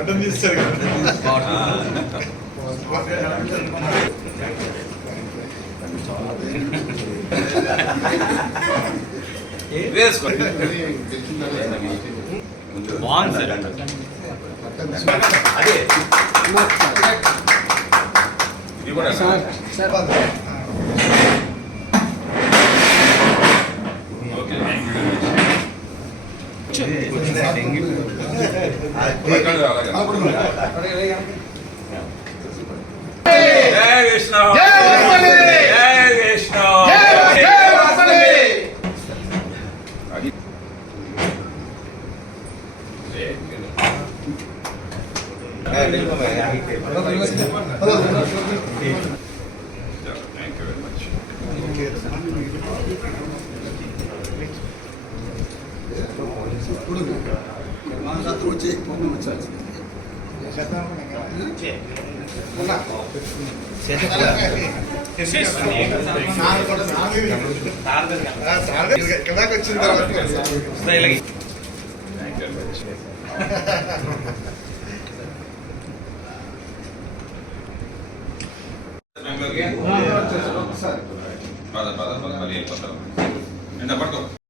అర్థం తీస్తారు అదే ఇది కూడా sir Jaya Krishna Jaya Krishna Thank you very much. கொடுங்க மாதம் சத்து வச்சு